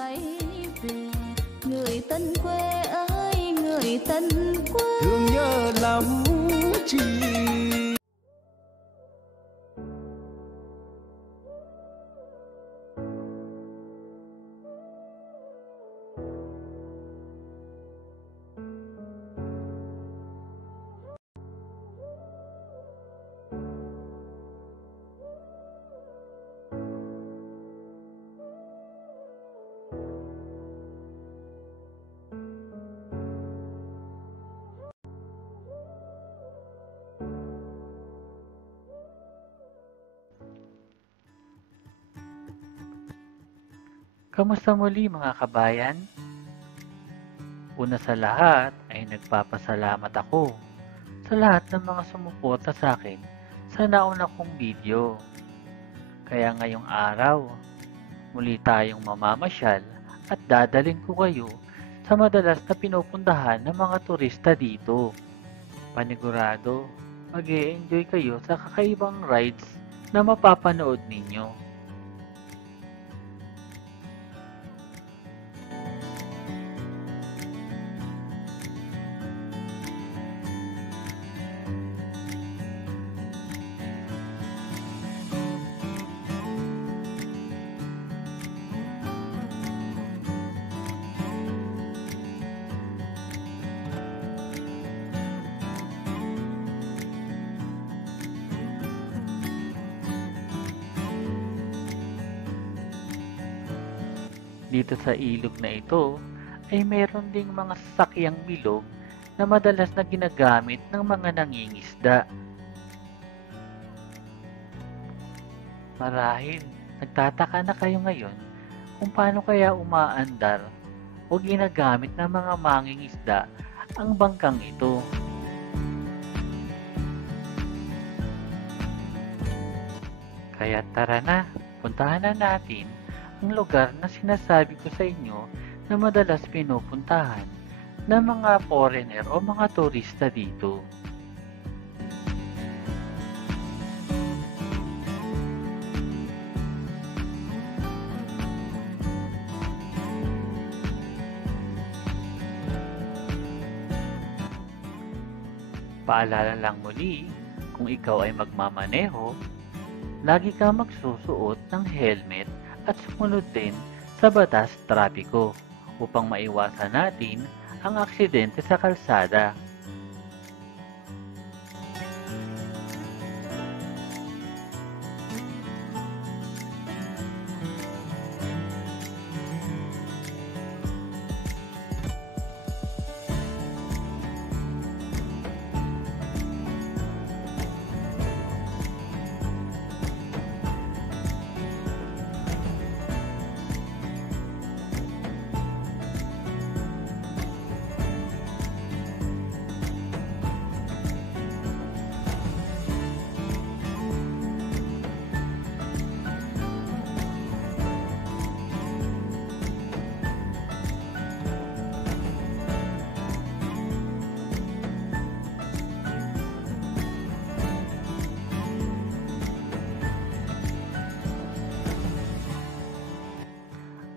bay về. Người tân quê ơi người tân quê, thương nhớ lắm chị. Kamusta muli mga kabayan? Una sa lahat ay nagpapasalamat ako sa lahat ng mga sumuporta sa akin sa nauna kong video. Kaya ngayong araw, muli tayong mamamasyal at dadalhin ko kayo sa madalas na pinupuntahan ng mga turista dito. Panigurado, mag-e-enjoy kayo sa kakaibang rides na mapapanood ninyo. Dito sa ilog na ito ay meron ding mga sasakyang bilog na madalas na ginagamit ng mga nangingisda. Marahil, nagtataka na kayo ngayon kung paano kaya umaandar o ginagamit ng mga mangingisda ang bangkang ito. Kaya tara na, puntahan na natin ang lugar na sinasabi ko sa inyo na madalas pinupuntahan ng mga foreigner o mga turista dito. Paalala lang muli, kung ikaw ay magmamaneho, lagi kang magsusuot ng helmet at sumunod din sa batas trapiko upang maiwasan natin ang aksidente sa kalsada.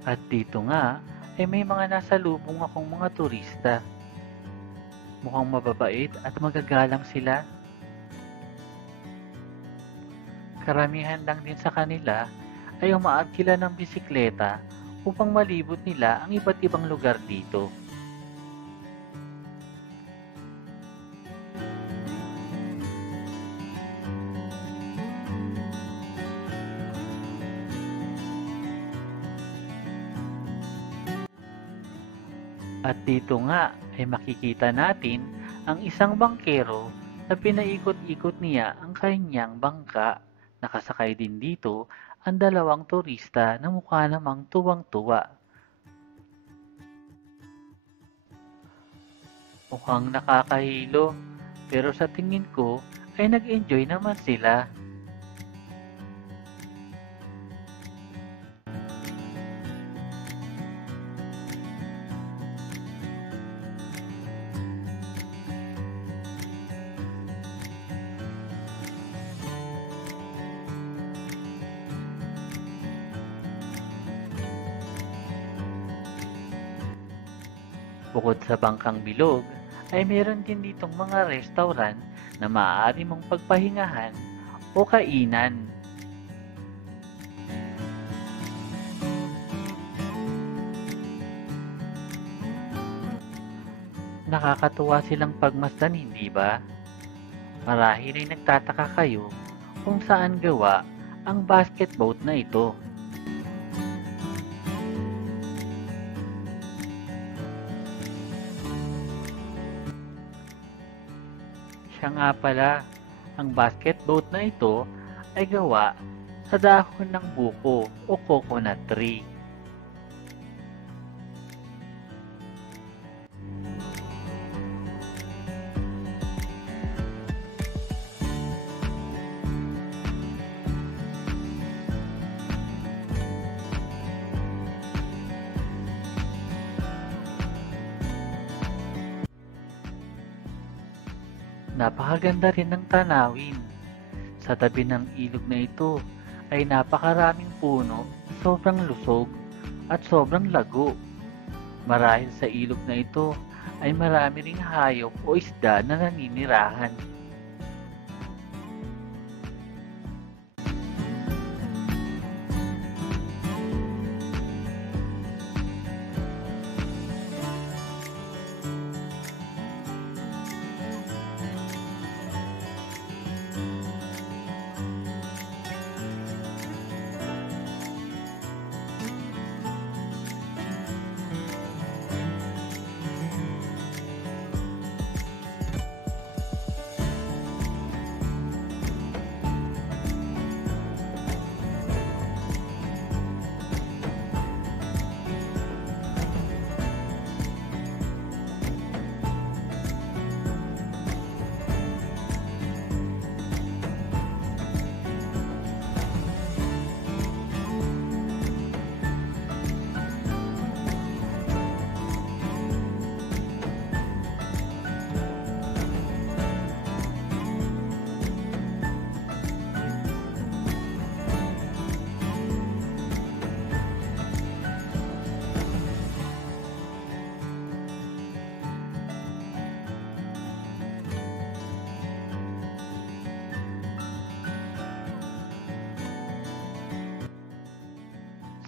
At dito nga, ay may mga nasalubong akong mga turista. Mukhang mababait at magagalang sila. Karamihan lang din sa kanila ay umaarkila ng bisikleta upang malibot nila ang iba't ibang lugar dito. At dito nga ay makikita natin ang isang bangkero na pinaikot-ikot niya ang kanyang bangka. Nakasakay din dito ang dalawang turista na mukha namang tuwang-tuwa. Mukhang nakakahilo, pero sa tingin ko ay nag-enjoy naman sila. Bukod sa bangkang bilog, ay meron din ditong mga restaurant na maaari mong pagpahingahan o kainan. Nakakatuwa silang pagmasdan, hindi ba? Marahil ay nagtataka kayo kung saan gawa ang basket boat na ito. Siya nga pala, ang basket boat na ito ay gawa sa dahon ng buko o coconut tree. Napakaganda rin ng tanawin. Sa tabi ng ilog na ito ay napakaraming puno, sobrang lusog at sobrang lago. Marahil sa ilog na ito ay marami ring hayop o isda na naninirahan.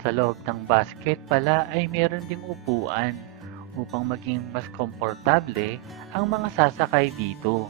Sa loob ng basket pala ay meron ding upuan upang maging mas komportable ang mga sasakay dito.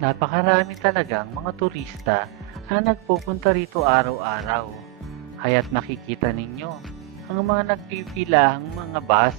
Napakarami talagang mga turista ang nagpupunta rito araw-araw. Kaya't nakikita ninyo ang mga nagpipilahang mga bus.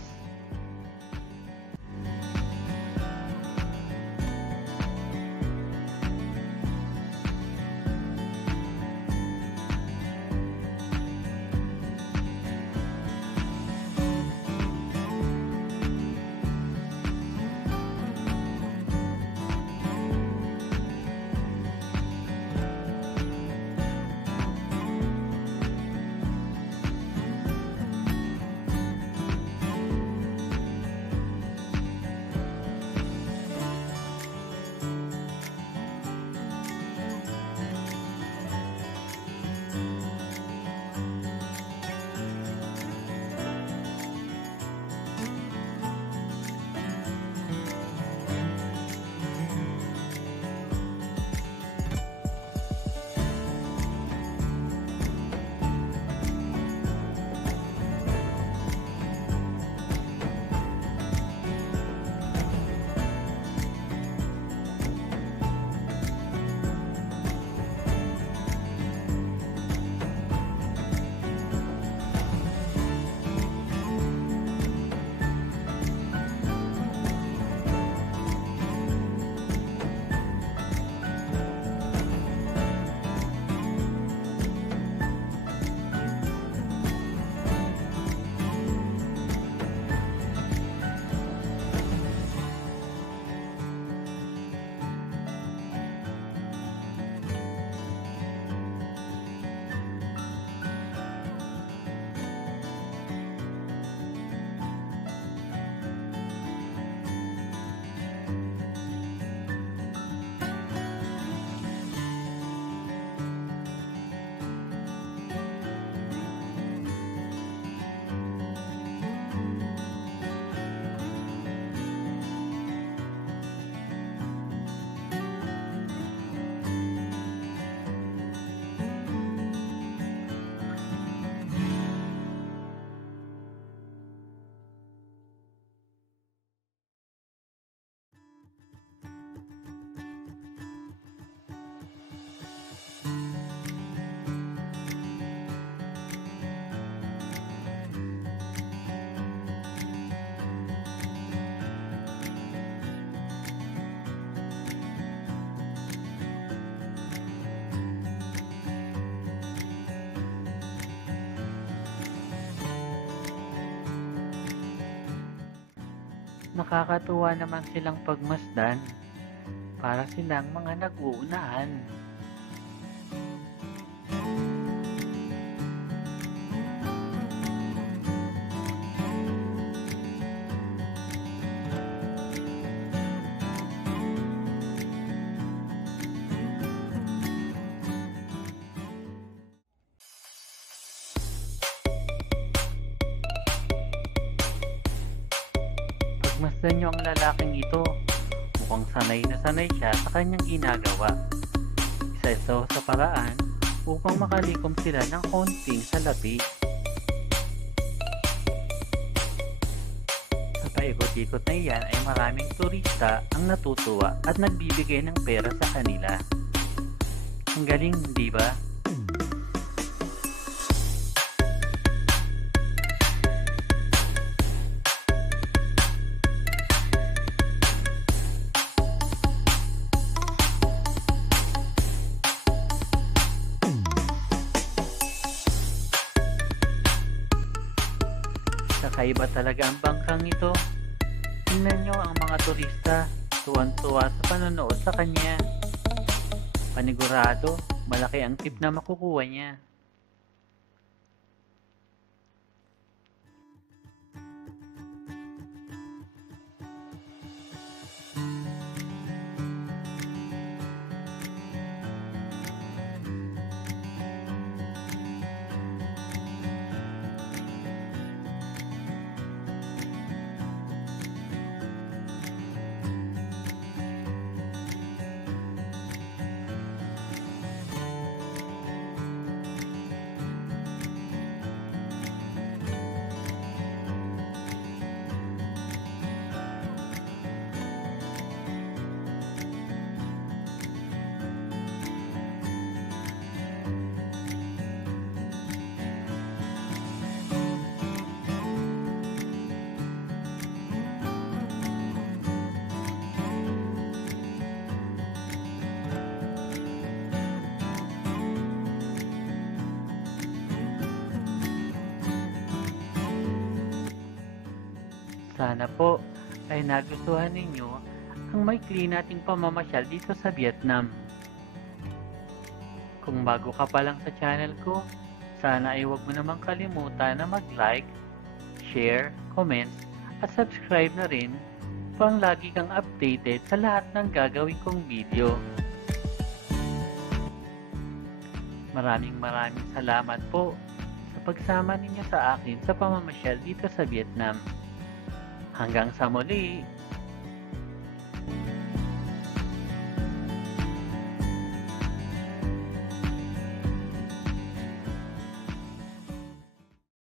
nakakatuwa naman silang pagmasdan. Para silang mga nag-uunahan. Pagmasdan niyo ang lalaking ito. Mukhang sanay na sanay siya sa kanyang ginagawa. Isa ito sa paraan upang makalikom sila ng konting salapi. Sa paikot-ikot na iyan ay maraming turista ang natutuwa at nagbibigay ng pera sa kanila. Ang galing, di ba? Kakaiba talaga ang bangkang ito. Tingnan nyo ang mga turista, tuwan-tuwa sa panonood sa kanya. Panigurado, malaki ang tip na makukuha niya. Sana po ay nagustuhan ninyo ang maikli nating pamamasyal dito sa Vietnam. Kung bago ka pa lang sa channel ko, sana ay huwag mo namang kalimutan na mag-like, share, comment, at subscribe na rin upang lagi kang updated sa lahat ng gagawin kong video. Maraming salamat po sa pagsama ninyo sa akin sa pamamasyal dito sa Vietnam. Hanggang sa muli!